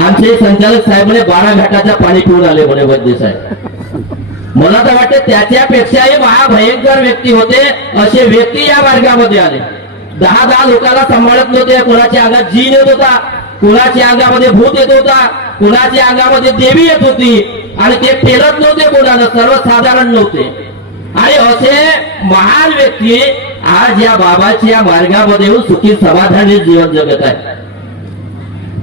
आमचे संचालक साहेब म्हणे बारा घाटाच्या पाणी पिऊन आले म्हणे वैद्य साहेब. मला तर वाटतं त्याच्यापेक्षाही महाभयंकर व्यक्ती होते असे व्यक्ती या मार्गामध्ये आले. दहा दहा लोकांना सांभाळत नव्हते कोणाच्या अंगात जीन येत होता कोणाच्या अंगामध्ये भूत येत होता कोणाच्या अंगामध्ये देवी येत होती आणि ते पेलत नव्हते कोणाला सर्वसाधारण नव्हते. आणि असे महान व्यक्ती आज या बाबाच्या मार्गामध्ये येऊन सुखी समाधानी जीवन जगत आहे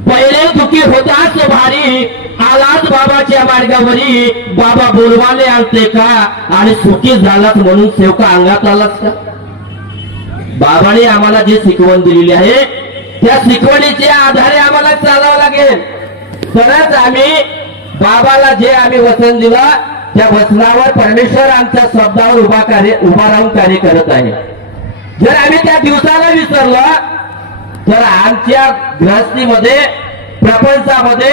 पहिले दुखी होताच भारी. आलाच बाबाच्या मार्गावरी. बाबा बोलवाले आणते का? आणि सुखी झालात म्हणून सेवका अंगात आलाच का? बाबाने आम्हाला जे शिकवण दिलेली आहे त्या शिकवणीच्या आधारे आम्हाला चालावं लागेल. तरच आम्ही बाबाला जे आम्ही वचन दिलं त्या वचनावर परमेश्वर आमच्या शब्दावर उभा कार्य उभा राहून कार्य करत आहे. जर आम्ही त्या दिवसाला विसरलो तर आमच्या गृहस्थीमध्ये प्रपंचामध्ये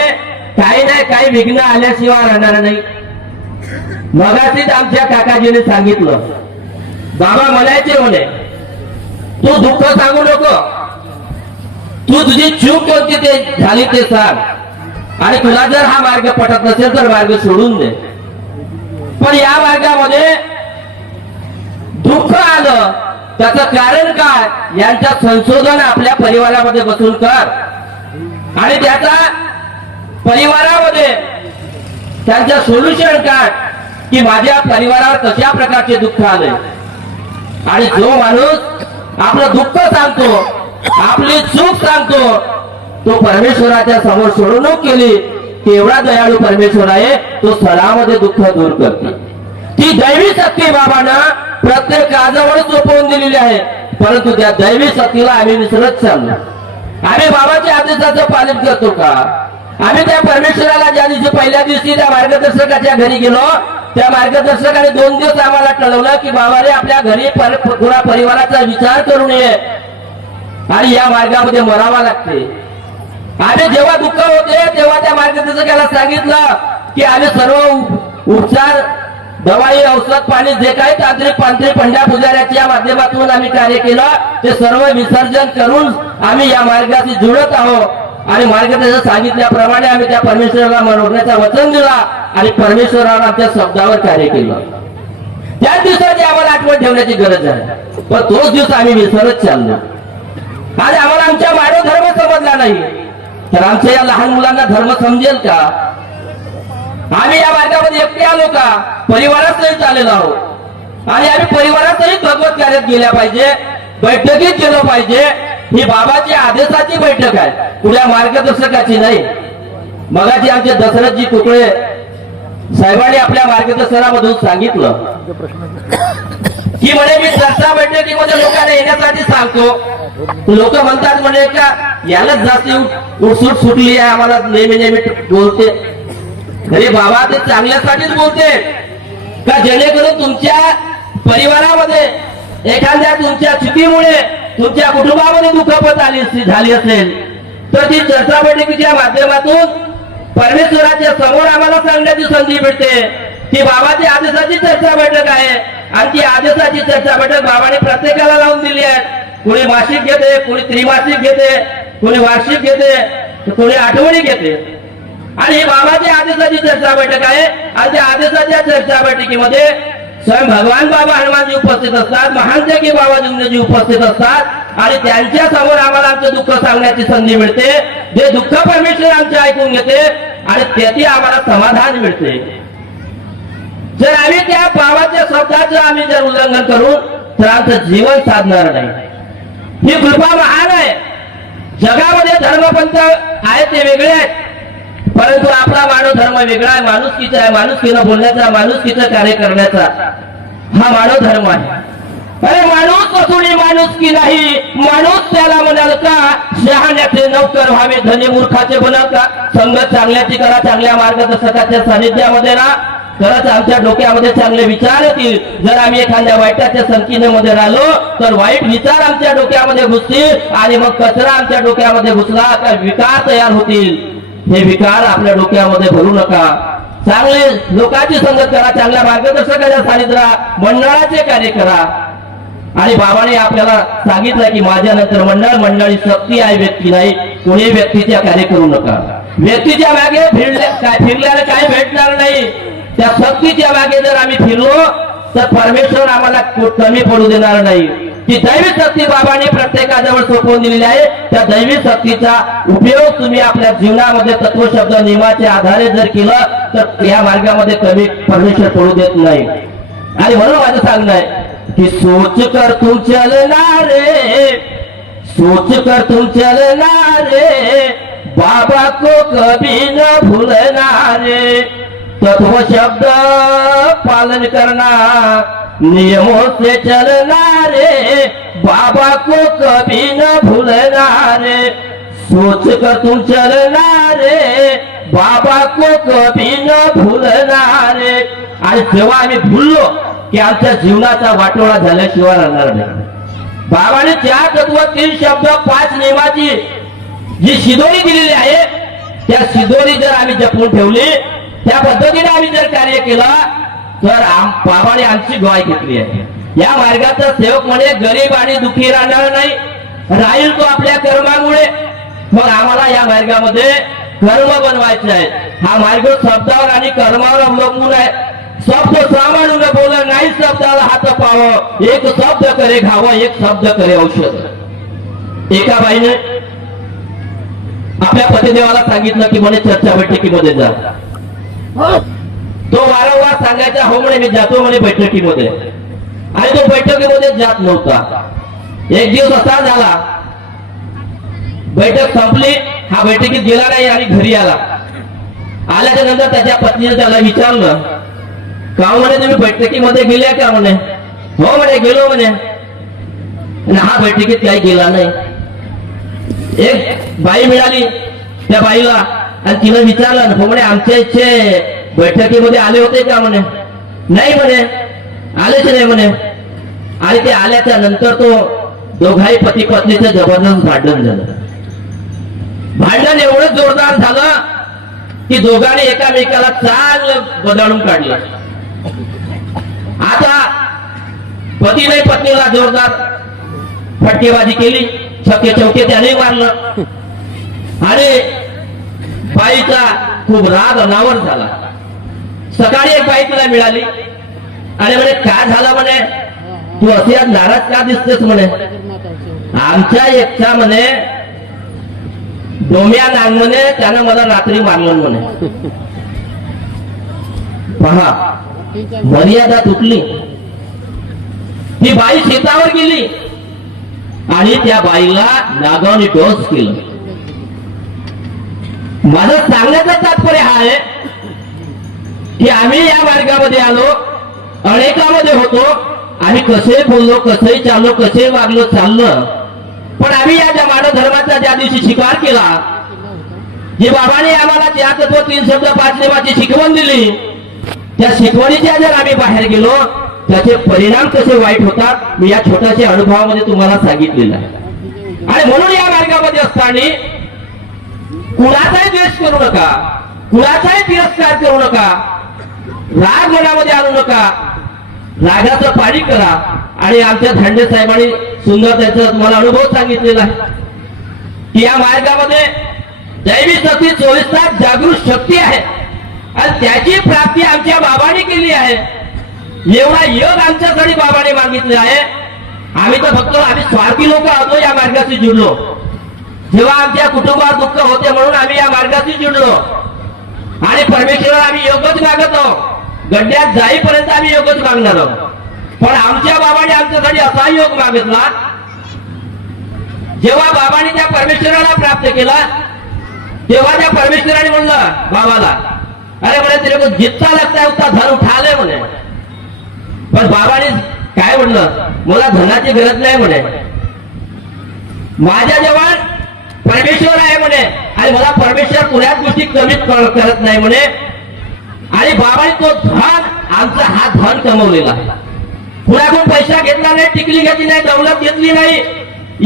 काही नाही काही विघ्न आल्याशिवाय राहणार नाही. मगाशीच आमच्या काकाजीने सांगितलं. बाबा म्हणायचे म्हणे तू दुःख सांगू नको. तू तुझी चूक कोणती ते झाली ते सांग. आणि तुला जर हा मार्ग पटत नसेल तर मार्ग सोडून दे. पण या मार्गामध्ये दुःख आलं त्याचं कारण काय? यांचं संशोधन आपल्या परिवारामध्ये बसून कर. आणि त्याचा परिवारामध्ये त्यांचं सोल्युशन काढ की माझ्या परिवारावर कशा प्रकारचे दुःख आले आणि जो माणूस आपलं दुःख सांगतो आपली चूक सांगतो तो परमेश्वराच्या समोर सोडवणूक केली केवढा दयाळू परमेश्वर आहे तो सणामध्ये दुःख दूर करतो. ती दैवी शक्ती बाबांना प्रत्येक काजावर झोपवून दिलेली आहे. परंतु त्या दैवी शक्तीला आम्ही विसरत चाललो. आम्ही बाबाच्या आदेशाचं पालन करतो का? आम्ही त्या परमेश्वराला ज्या दिवशी पहिल्या दिवशी त्या मार्गदर्शकाच्या घरी गेलो त्या मार्गदर्शकाने दोन दिवस आम्हाला कळवलं की बाबाने आपल्या घरी पर- पुरा परिवाराचा विचार करू नये आणि या मार्गामध्ये मरावा लागते. आम्ही जेव्हा दुःख होते तेव्हा त्या मार्गदर्शकाला सांगितलं की आम्ही सर्व उपचार दवाई औषध पाणी जे काही तांत्रिक पांत्रिक पंड्या पुजाऱ्याच्या माध्यमातून आम्ही कार्य केलं ते सर्व विसर्जन करून आम्ही या मार्गाशी जुळत आहोत. आणि मार्गदर्शन सांगितल्याप्रमाणे आम्ही त्या परमेश्वराला मनवण्याचा वचन दिला आणि परमेश्वराला आमच्या शब्दावर कार्य केलं. त्याच दिवसाची आम्हाला आठवण ठेवण्याची गरज आहे. पण तोच दिवस आम्ही विसरत चाललो. आणि आम्हाला आमच्या मानव धर्म समजला नाही. तर आमच्या या लहान मुलांना धर्म समजेल का? आम्ही या मार्गामध्ये एकटे आलो का? परिवारासहित आलेलो आहोत. आणि आम्ही परिवारासहित भगवत कार्यात गेल्या पाहिजे बैठकीत गेलो पाहिजे. ही बाबाची आदेशाची बैठक आहे. कुठल्या मार्गदर्शकाची नाही. मगाची आमचे दशरथजी तुकडे साहेबांनी आपल्या मार्गदर्शनामधून सांगितलं. की म्हणे मी चर्चा बैठकीमध्ये लोकांना येण्यासाठी सांगतो. लोक म्हणतात म्हणे का यालाच जास्ती उठसूट सुटली आहे आम्हाला नेहमी नेहमी बोलते. अरे बाबा ते चांगल्यासाठीच बोलते. का जेणेकरून तुमच्या परिवारामध्ये एखाद्या तुमच्या चुकीमुळे तुमच्या कुटुंबामध्ये दुखापत आली झाली असेल तर ती चर्चा बैठकीच्या माध्यमातून परमेश्वराच्या समोर आम्हाला सांगण्याची संधी भेटते. ती बाबाची आदेशाची चर्चा बैठक आहे. आणि ती आदेशाची चर्चा बैठक बाबाने प्रत्येकाला लावून दिली आहे. कोणी मासिक घेते कोणी त्रिमासिक घेते कोणी वार्षिक घेते तर कोणी आठवणी घेते. आणि ही बाबाची आदेशाची चर्चा बैठक आहे. आणि त्या आदेशाच्या चर्चा बैठकीमध्ये स्वयं भगवान बाबा हनुमानजी उपस्थित असतात महान बाबा बाबाजी उपस्थित असतात. आणि त्यांच्यासमोर आम्हाला आमचं दुःख सांगण्याची संधी मिळते. जे दुःख परमेश्वर आमचे ऐकून घेते आणि त्याची आम्हाला समाधान मिळते. जर आम्ही त्या बाबाच्या शब्दाचं आम्ही जर उल्लंघन करू तर आमचं जीवन साधणार नाही. ही कृपा महान आहे. जगामध्ये धर्मपंथ आहेत ते वेगळे आहेत. परंतु आपला मानव धर्म वेगळा आहे. माणुसकीचा आहे? माणुसकीनं बोलण्याचा माणुसकीचं कार्य करण्याचा. हा मानव धर्म आहे. अरे माणूस वसुली माणूस की नाही? माणूस त्याला म्हणाल का शहाण्याचे नौकर व्हावे धनी मूर्खाचे बनाल का? संगत चांगल्याची करा चांगल्या मार्गदर्शकाच्या सानिध्यामध्ये राहा खरंच आमच्या डोक्यामध्ये चांगले विचार येतील. जर आम्ही एखाद्या वाईटाच्या संकीनेमध्ये राहिलो तर वाईट विचार आमच्या डोक्यामध्ये घुसतील आणि मग कचरा आमच्या डोक्यामध्ये घुसला तर विकार तयार होतील. हे विकार आपल्या डोक्यामध्ये भरू नका. चांगले लोकांची संगत करा चांगल्या मार्गदर्शकाच्या सानिध्य राहा मंडळाचे कार्य करा. आणि बाबाने आपल्याला सांगितलं की माझ्या नंतर मंडळ मंडळी शक्ती आहे व्यक्ती नाही कोणी व्यक्तीच्या कार्य करू नका. व्यक्तीच्या मागे फिरल्या काय फिरल्याने काय भेटणार नाही. त्या शक्तीच्या मागे जर आम्ही फिरलो तर परमेश्वर आम्हाला कमी पडू देणार नाही. ती दैवी शक्ती बाबांनी प्रत्येकाजवळ सोपवून दिलेली आहे त्या दैवी शक्तीचा उपयोग तुम्ही आपल्या जीवनामध्ये तत्वशब्द नियमाच्या आधारे जर केलं तर या मार्गामध्ये कमी परमेश्वर पडू देत नाही. आणि म्हणून माझं सांगणं आहे की सोच कर तू चलना रे सोच कर तू चलना रे बाबा को कभी न भूलना रे तत्व शब्द पालन करना नियमों से चलना रे बाबा को कभी न भूलना रे सोच कर तू चलना रे बाबा को कभी न भूलना रे आणि जेव्हा आम्ही भूललो की आमच्या जीवनाचा वाटोळा झाल्याशिवाय राहणार नाही. बाबाने चार तत्व तीन शब्द पाच नियमाची जी शिदोरी दिलेली आहे त्या शिदोरी जर आम्ही जपून ठेवली त्या पद्धतीने आम्ही जर कार्य केलं तर बाबाने आमची ग्वाही घेतली आहे. या मार्गाचा सेवक म्हणे गरीब आणि दुखी राहणार नाही. राहील तो आपल्या कर्मामुळे. मग आम्हाला या मार्गामध्ये कर्म बनवायचे आहेत हा मार्ग शब्दावर आणि कर्मावर अवलंबून आहे. शब्द सामान्य बोल नाही शब्दाला हात पाव. एक शब्द करे घाव एक शब्द करे औषध. एका बाईने आपल्या पतिदेवाला सांगितलं की म्हणे चर्चा बैठकीमध्ये जा हो. तो वारंवार सांगायचा हो म्हणे मी जातो म्हणे बैठकीमध्ये. आणि तो बैठकीमध्ये जात नव्हता. एक दिवस असा झाला बैठक संपली हा बैठकीत गेला नाही आणि घरी आला. आल्याच्यानंतर त्याच्या पत्नीने त्याला विचारलं का म्हणे तुम्ही बैठकीमध्ये गेल्या का म्हणे? हो म्हणे गेलो म्हणे. हा बैठकीत काही गेला नाही. एक बाई मिळाली त्या बाईला आणि तिनं विचारलं हो म्हणे आमच्या इथे बैठकीमध्ये आले होते का म्हणे? नाही म्हणे. आलेच नाही म्हणे. आणि ते आल्याच्यानंतर तो दोघाही पती पत्नीचं जबरदस्त भांडण झालं. भांडण एवढं जोरदार झालं की दोघांनी एकामेकाला चांगलं बदलून काढलं. आता पतीने पत्नीला जोरदार फटकेबाजी केली. छक्के चौके त्याने मारलं. आणि बाईचा खूप राग अनावर झाला. सकाळी एक बाई तिला मिळाली. आणि म्हणे काय झालं म्हणे? तू असे आज नाराज का दिसतेस म्हणे? आमच्या एकच्या म्हणे डोम्या नांग म्हणे त्यानं मला रात्री मारलं म्हणे. पहा मर्यादा तुटली. ती बाई शेतावर गेली. आणि त्या बाईला नागावने डोस केलं. माझं सांगण्याचं तात्पर्य हा आहे की आम्ही या मार्गामध्ये आलो अनेकामध्ये होतो आम्ही कसे बोललो कसे चाललो कसे वागलो चाललं. पण आम्ही या ज्या मानव धर्माचा ज्या दिवशी स्वीकार केला जे बाबाने आम्हाला त्या तत्व तीन शब्द पाच नियमाची शिकवण दिली त्या शिकवणीच्या जर आम्ही बाहेर गेलो त्याचे परिणाम कसे वाईट होतात मी या छोट्याशा अनुभवामध्ये तुम्हाला सांगितलेलं आहे. आणि म्हणून या मार्गामध्ये असताना कुणाचाही द्वेष करू नका कुणाचाही तिरस्कार करू नका राग मनामध्ये आणू नका. रागाचं पाणी करा. आणि आमच्या धांडे साहेबांनी सुंदर त्याचा तुम्हाला अनुभव सांगितलेला आहे. की या मार्गामध्ये दैवी शक्ती चोवीस तास जागृत शक्ती आहे. आणि त्याची प्राप्ती आमच्या बाबाने केली आहे. एवढा योग आमच्यासाठी बाबाने मागितले आहे. आम्ही तर फक्त आम्ही स्वार्थी लोक आहोत या मार्गाशी जुडलो जेव्हा आमच्या कुटुंबात दुःख होते म्हणून आम्ही या मार्गाशी जुडलो आणि परमेश्वर आम्ही योगच मागत. आहोत गड्ड्यात जाईपर्यंत आम्ही योगच मागणार आहोत. पण आमच्या बाबाने आमच्यासाठी असा योग मागितला जेव्हा बाबाने त्या परमेश्वराला प्राप्त केला तेव्हा त्या परमेश्वराने म्हणलं बाबाला. अरे म्हणे तिने को जितना लगता धन उठाले म्हणे. पण बाबाने काय म्हणलं मला धनाची गरज नाही म्हणे. माझ्या जवळ परमेश्वर आहे म्हणे आणि मला परमेश्वर कुण्याच गोष्टी कमीच करत नाही म्हणे. आणि बाबाने तो धन आमचा हा धन कमवलेला कुणाकडून पैसा घेतला नाही टिकली घेतली नाही दौलत घेतली नाही.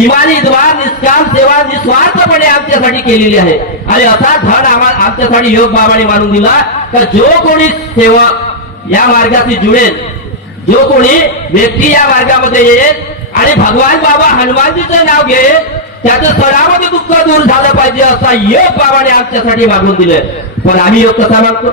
इमानी द्वार निष्काम सेवा निस्वार्थपणे आमच्यासाठी केलेली आहे. आणि असा धन आम्हाला आमच्यासाठी योग बाबाने मानून दिला तर जो कोणी सेवा या मार्गाशी जुळेल जो कोणी व्यक्ती या मार्गामध्ये येईल आणि भगवान बाबा हनुमानजीचं नाव घेईल त्याचं सणामध्ये दुःख दूर झालं पाहिजे असा योग बाबाने आमच्यासाठी मागून दिले पण आम्ही योग कसा मागतो?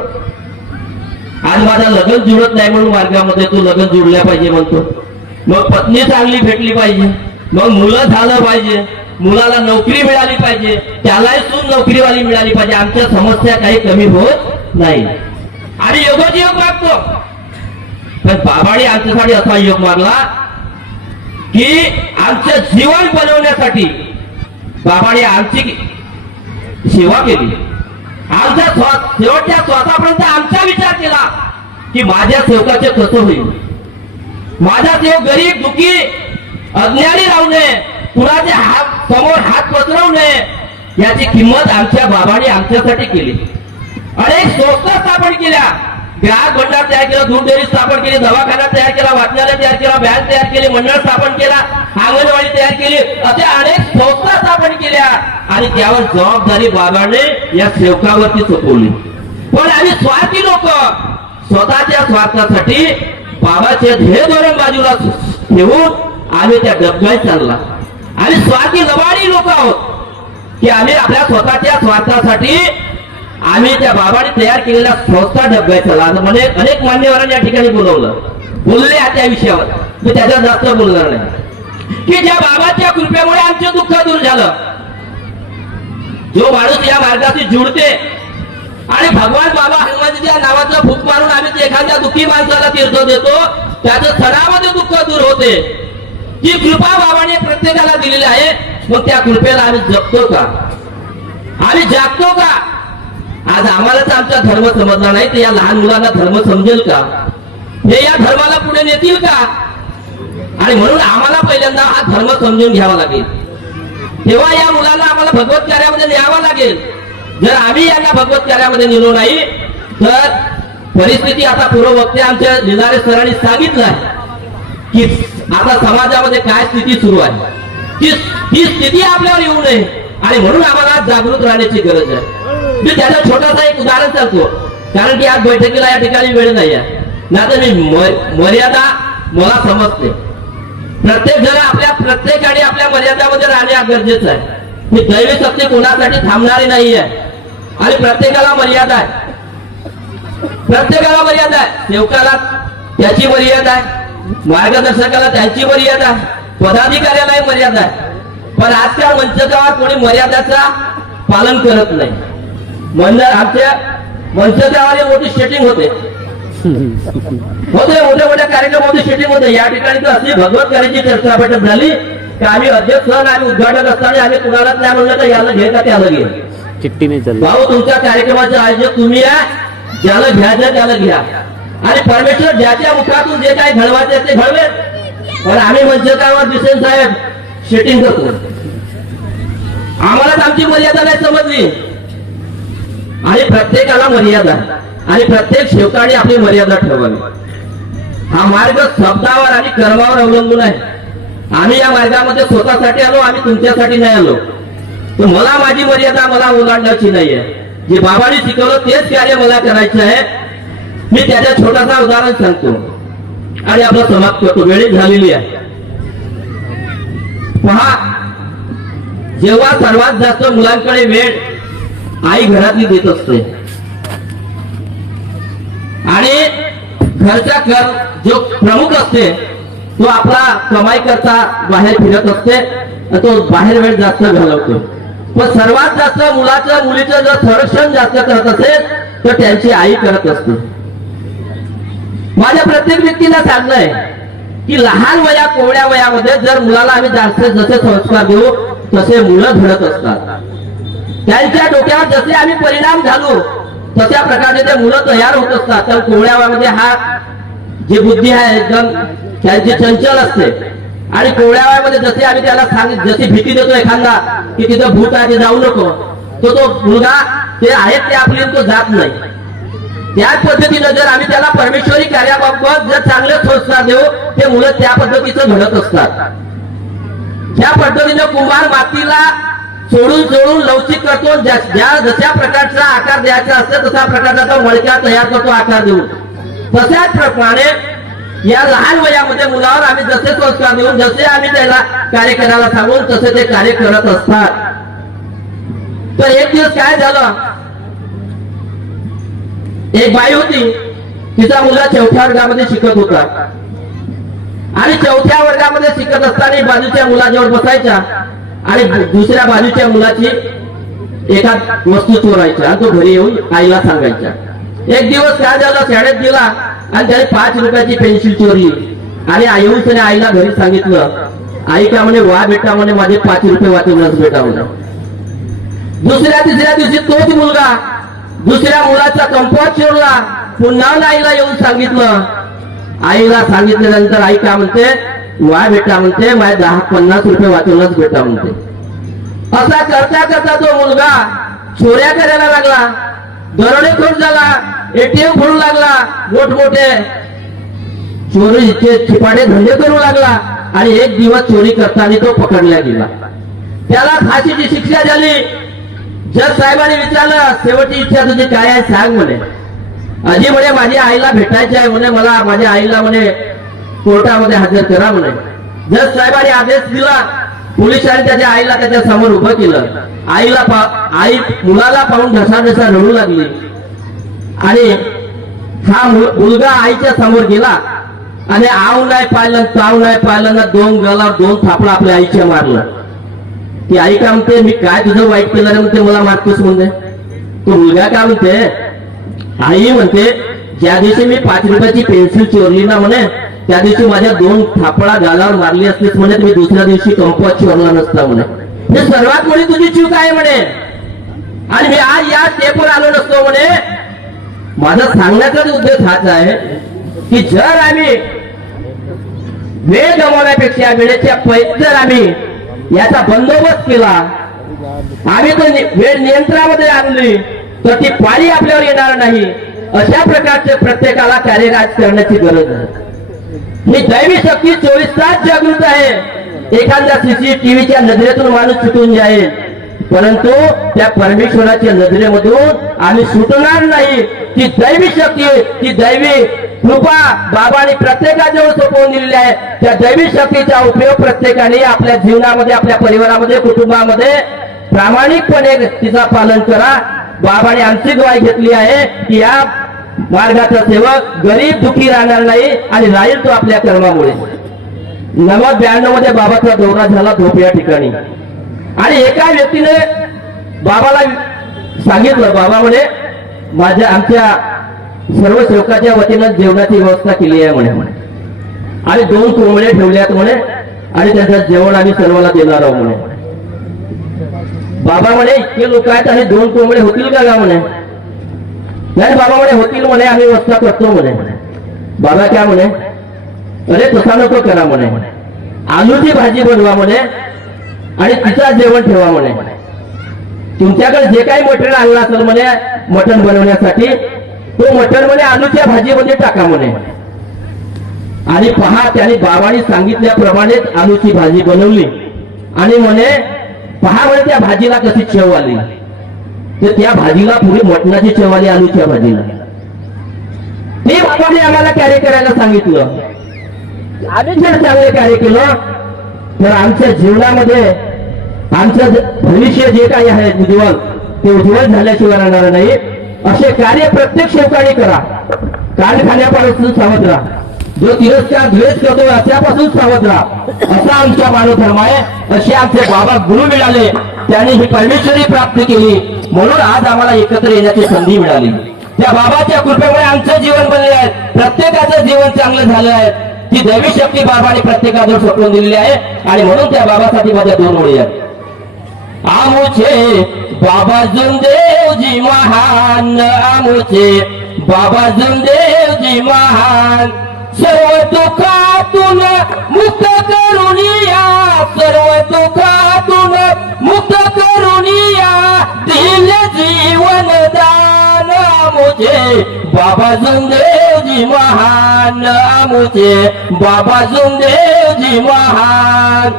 आज माझा लग्न जुळत नाही म्हणून मार्गामध्ये तू लग्न जुळल्या पाहिजे म्हणतो. मग पत्नी चांगली भेटली पाहिजे. मग मुलं झालं पाहिजे. मुलाला नोकरी मिळाली पाहिजे. त्यालाही सून नोकरीवाली मिळाली पाहिजे. आमच्या समस्या काही कमी होत नाही. आणि योगाची योग मागतो पण बाबाने आमच्यासाठी असा योग मागला की आमचं जीवन बनवण्यासाठी बाबाने आमची सेवा केली. आमच्या शेवटच्या स्वतःपर्यंत आमचा विचार केला की माझ्या सेवकाचे कसं होईल? माझा सेवक गरीब दुखी अज्ञानी राहू नये कुणाचे हात समोर हात पसरवू नये याची किंमत आमच्या बाबाने आमच्यासाठी केली. अनेक संस्था स्थापन केल्या. ग्राहक भंडार तयार केला दूध डेअरी स्थापन केली दवाखाना तयार केला वाचनालय तयार केला बँक तयार केली मंडळ स्थापन केला. अंगणवाडी तयार केली. अशा अनेक संस्था स्थापन केल्या. आणि त्यावर जबाबदारी बाबाने या सेवकावरती सोपवली. पण आम्ही स्वार्थी लोक. स्वतःच्या स्वार्थासाठी बाबाचे ध्येय धोरण बाजूला ठेवून आम्ही त्या डबगाईत चालला. आणि स्वार्थी लबाडी लोक आहोत. की आम्ही आपल्या स्वतःच्या स्वार्थासाठी आम्ही त्या बाबाने तयार केलेल्या संस्था डबगायचा आज म्हणजे अनेक मान्यवरांनी या ठिकाणी बोलवलं. बोलले त्या विषयावर. मी त्याच्यात जास्त बोलणार नाही. की ज्या बाबाच्या कृपेमुळे आमचं दुःख दूर झालं. जो माणूस या मार्गाशी जुडते आणि भगवान बाबा हनुमानजीच्या नावाचं भूक मारून आम्ही एखाद्या दुःखी माणसाला तीर्थ देतो त्याचं सणामध्ये दुःख दूर होते. जी कृपा बाबाने प्रत्येकाला दिलेली आहे मग त्या कृपेला आम्ही जपतो का? आम्ही जागतो का? आज आम्हालाच आमचा धर्म समजला नाही तर या लहान मुलांना धर्म समजेल का? हे या धर्माला पुढे नेतील का? आणि म्हणून आम्हाला पहिल्यांदा हा धर्म समजून घ्यावा लागेल. तेव्हा या मुलांना आम्हाला भगवत कार्यामध्ये न्यावं लागेल. जर आम्ही यांना भगवत कार्यामध्ये नेलो नाही तर परिस्थिती आता पूर्व वक्ते आमच्या लिदारे सरांनी सांगितलं आहे की आता समाजामध्ये काय स्थिती सुरू आहे. ती ही स्थिती आपल्यावर येऊ नये. आणि म्हणून आम्हाला जागृत राहण्याची गरज आहे. मी त्याचं छोटासा एक उदाहरण सांगतो. कारण की आज बैठकीला या ठिकाणी वेळ नाही आहे ना तर मी मर्यादा मला समजते. प्रत्येक जण आपल्या प्रत्येकाने आपल्या मर्यादामध्ये राहणे गरजेचं आहे. मी दैवी सत्य कोणासाठी थांबणारी नाही आहे आणि प्रत्येकाला मर्यादा आहे. प्रत्येकाला मर्यादा आहे. सेवकाला त्याची मर्यादा आहे. मार्गदर्शकाला त्यांची मर्यादा आहे. पदाधिकाऱ्यालाही मर्यादा आहे. पण आजकाल मंचकावर कोणी मर्यादाचा पालन करत नाही. मंडळ आमच्या मंचकावर मोठी सेटिंग होते. होते मोठ्या मोठ्या कार्यक्रमामध्ये होते या ठिकाणी तर अशी भगवत कार्याची चर्चा बैठक झाली. की आम्ही अध्यक्ष आणि आम्ही उद्घाटक असताना आम्ही कुणालाच नाही म्हणलं तर याला घे का त्याला घे? चालली. भाऊ तुमच्या कार्यक्रमाचे आयोजक तुम्ही आहे. ज्याला घ्यायचं त्याला घ्या. आणि परमेश्वर ज्याच्या मुखातून जे काही घडवायचे ते घडवे. पण आम्ही मंचकावर दिसेल साहेब शेटिंग करतो. आम्हालाच आमची मर्यादा नाही समजली. आणि प्रत्येकाला मर्यादा. आणि प्रत्येक शेवकाने आपली मर्यादा ठेवावी हा मार्ग शब्दावर आणि कर्मावर अवलंबून आहे. आम्ही या मार्गामध्ये स्वतःसाठी आलो आम्ही तुमच्यासाठी नाही आलो. तर मला माझी मर्यादा मला ओलांडायची नाहीये. जे बाबांनी शिकवलं तेच कार्य मला करायचं आहे. मी त्याच्या छोटासा उदाहरण सांगतो. आणि आपला समाप्त करतो. वेळी झालेली आहे. पहा जेव्हा सर्वात जास्त मुलांकडे वेळ आई घरातली देत असते. आणि घरचा कर जो प्रमुख असते तो आपला कमाई करता बाहेर फिरत असते तो बाहेर वेळ जास्त घालवतो. पण सर्वात जास्त मुलाचं मुलीचं जर संरक्षण जास्त करत असेल तर त्यांची आई करत असते. माझ्या प्रत्येक व्यक्तीला सांगणं की लहान वया कोवड्या वयामध्ये जर मुलाला आम्ही जास्त जसे संस्कार देऊ तसे मुलं घडत असतात. त्यांच्या डोक्यावर जसे आम्ही परिणाम झालो तशा प्रकारे ते मुलं तयार होत असतात. तर कोवळ्यामध्ये हा जी बुद्धी आहे एकदम त्यांची चंचल असते. आणि कोवळ्यामध्ये जसे आम्ही त्याला सांगित जशी भीती देतो एखादा की तिथं भूत आहे ते जाऊ नको. तो तो मुलगा ते आहेत ते आपली तो जात नाही. त्याच पद्धतीनं जर आम्ही त्याला परमेश्वरी कार्याबाबत जर चांगले संस्कार देऊ ते मुलं त्या पद्धतीचं घडत असतात. त्या पद्धतीने कुंभार मातीला सोडून सोडून लवचिक करतो ज्या जशा प्रकारचा आकार द्यायचा असतो तशा प्रकारचा तो मळक्या तयार करतो आकार देऊन. तशाच प्रमाणे या लहान वयामध्ये मुलावर आम्ही जसे संस्कार देऊन जसे आम्ही त्याला कार्य करायला सांगून तसे ते कार्य करत असतात. तर एक दिवस काय झालं? एक बाई होती तिचा मुलगा चौथ्या वर्गामध्ये शिकत होता. आणि चौथ्या वर्गामध्ये शिकत असताना बाजूच्या मुलाजवळ बसायच्या आणि दुसऱ्या बाजूच्या मुलाची एका वस्तू चोरायच्या आणि तो घरी येऊन आईला सांगायच्या एक दिवस काय झालं शाळेत गेला आणि त्याने पाच रुपयाची पेन्सिल चोरली. आणि येऊन त्याने आईला घरी सांगितलं आई का म्हणे वा बेटा म्हणे माझे पाच रुपये वाचवण्यास बेटा म्हणे दुसऱ्या तिसऱ्या दिवशी तोच मुलगा दुसऱ्या मुलाचा कंपाऊंड चोरला. पुन्हा आईला येऊन सांगितलं. आईला सांगितल्यानंतर आई काय म्हणते वा बेटा म्हणते माझे दहा पन्नास रुपये वाचवणच बेटा म्हणते. असा करता करता तो मुलगा चोऱ्या करायला लागला दरोडेखोर झाला एटीएम फोडू लागला मोठमोठे. चोरीचे छिपाडे धंदे करू लागला आणि एक दिवस चोरी करताना तो पकडला गेला. त्याला फाशीची शिक्षा झाली. जज साहेबांनी विचारलं शेवटची इच्छा तुझी काय आहे सांग म्हणे. अजी म्हणे माझ्या आईला भेटायची आहे म्हणे मला माझ्या आईला म्हणे कोर्टामध्ये हजर करा म्हणे जर साहेबांनी आदेश दिला पोलिसांनी त्याच्या आईला त्याच्यासमोर उभं केलं. आईला पा- आई मुलाला पाहून ढसा ढसा रडू लागली. आणि हा मुलगा आईच्या समोर गेला. आणि आव नाही पाहिलं ताव नाही पाहिलं ना दोन गला दोन थापडा आपल्या आईच्या मारलं. ती आई का म्हणते मी काय तुझं वाईट केलं रे? म्हणते मला मारतोस म्हणते. तो मुलगा काय म्हणते आई म्हणते ज्या दिवशी मी पाच रुपयाची पेन्सिल चोरली ना म्हणे त्या दिवशी माझ्या दोन थापडा गालावर मारली असलीच म्हणे तुम्ही दुसऱ्या दिवशी कंपास चोरला नसता म्हणे. हे सर्वात मोठी तुझी चूक आहे म्हणे. आणि मी आज या स्टेपवर आलो नसतो म्हणे. माझा सांगण्याचाच उद्देश हाच आहे की जर आम्ही वेळ गमावण्यापेक्षा वेळेच्या पैसे जर आम्ही याचा बंदोबस्त केला आम्ही तो वेळ नियंत्रणामध्ये आणली तर ती पाळी आपल्यावर येणार नाही. अशा प्रकारचे प्रत्येकाला कार्यराज करण्याची गरज आहे. ही दैवी शक्ती चोवीस तास जागृत आहे. एखाद्या सीसीटीव्हीच्या नजरेतून माणूस सुटून जाईल. परंतु त्या परमेश्वराच्या नजरेमधून आम्ही सुटणार नाही. ती दैवी शक्ती ती दैवी कृपा बाबाने प्रत्येकाजवळ सोपवून दिलेली आहे. त्या दैवी शक्तीचा उपयोग प्रत्येकाने आपल्या जीवनामध्ये आपल्या परिवारामध्ये कुटुंबामध्ये प्रामाणिकपणे तिचा पालन करा. बाबाने आमची ग्वाही घेतली आहे की या मार्गाचा सेवक गरीब दुखी राहणार नाही आणि राहील तो आपल्या कर्मामुळे. नव्वद ब्याण्णवमध्ये बाबाचा दौरा झाला झोप या ठिकाणी. आणि एका व्यक्तीने बाबाला सांगितलं बाबा म्हणे माझ्या आमच्या सर्व सेवकाच्या वतीनं जेवणाची व्यवस्था केली आहे म्हणे. म्हणे आणि दोन कोंबडे ठेवल्यात म्हणे आणि त्याचं जेवण आम्ही सर्वांना देणार आहोत म्हणे. बाबा म्हणे इतके लोक आहेत आणि दोन कोंबडे होतील का म्हणे? नाही बाबा म्हणे होतील म्हणे आम्ही वस्तात करतो म्हणे. बाबा काय म्हणे अरे तसा नको करा म्हणे. आलूची भाजी बनवा म्हणे आणि तिचा जेवण ठेवा म्हणे. तुमच्याकडे जे काही मटेरियल आणलं असेल म्हणे मटण बनवण्यासाठी तो मटण म्हणे आलूच्या भाजीमध्ये टाका म्हणे. आणि पहा त्याने बाबांनी सांगितल्याप्रमाणेच आलूची भाजी बनवली. आणि म्हणे पहा म्हणे त्या भाजीला कशी चव आली. तर त्या भाजीला पुढे मटणाची चवाली आली त्या भाजीला. ते बाबाने आम्हाला कार्य करायला सांगितलं. आम्ही जर चांगले कार्य केलं तर आमच्या जीवनामध्ये आमचं भविष्य जे काही आहे उज्ज्वल ते उज्ज्वल झाल्याशिवाय राहणार नाही. असे कार्य प्रत्येक सेवकाने करा. कान खाण्यापासून सावध राहा. जो तिरस्कार द्वेष करतो अशापासून सावध राहा. असा आमचा मानव धर्म आहे. असे आमचे बाबा गुरु मिळाले. त्यांनी ही परमेश्वरी प्राप्त केली. म्हणून आज आम्हाला एकत्र येण्याची संधी मिळाली. त्या बाबाच्या कृपेमुळे आमचं जीवन बनले आहे. प्रत्येकाचं जीवन चांगलं झालं आहे. ती दैवी शक्ती बाबाने प्रत्येकाजवळ सोपवून दिलेली आहे. आणि म्हणून त्या बाबासाठी माझ्या दोन ओळी आहेत. आमुचे बाबा जुमदेवजी महान. आमुचे बाबा जुमदेवजी महान. सर्व दुःखातून मुक्त करून या सर्व दुःखातून मुक्त करून या दिले जीवन दान आमुचे बाबा जुमदेवजी महान आमुचे बाबा जुमदेवजी महान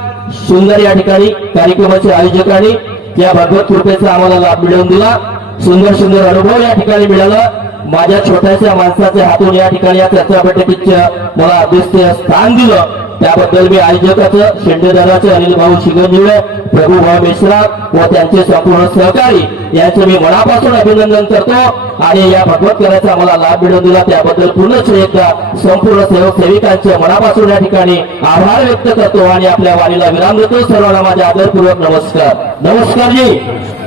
सुंदर या ठिकाणी कार्यक्रमाच्या आयोजकांनी या भगवत कृपेचा आम्हाला लाभ मिळवून दिला सुंदर सुंदर अनुभव या ठिकाणी मिळाला माझ्या छोट्याशा माणसाच्या हातून या ठिकाणी या चर्चा मला अध्यक्षीय स्थान दिलं. त्याबद्दल मी आयोजकाचं शेंडेदाराचे अनिल भाऊ शिगंजीवे प्रभू भाऊ मिश्रा व त्यांचे संपूर्ण सहकारी यांचे मी मनापासून अभिनंदन करतो आणि या भगवत मला लाभ मिळवून दिला. त्याबद्दल पूर्ण श्रेयता संपूर्ण सेवक सेविकांचे मनापासून या ठिकाणी आभार व्यक्त करतो आणि आपल्या वाणीला विराम देतो. सर्वांना माझ्या आदरपूर्वक नमस्कार. नमस्कार जी.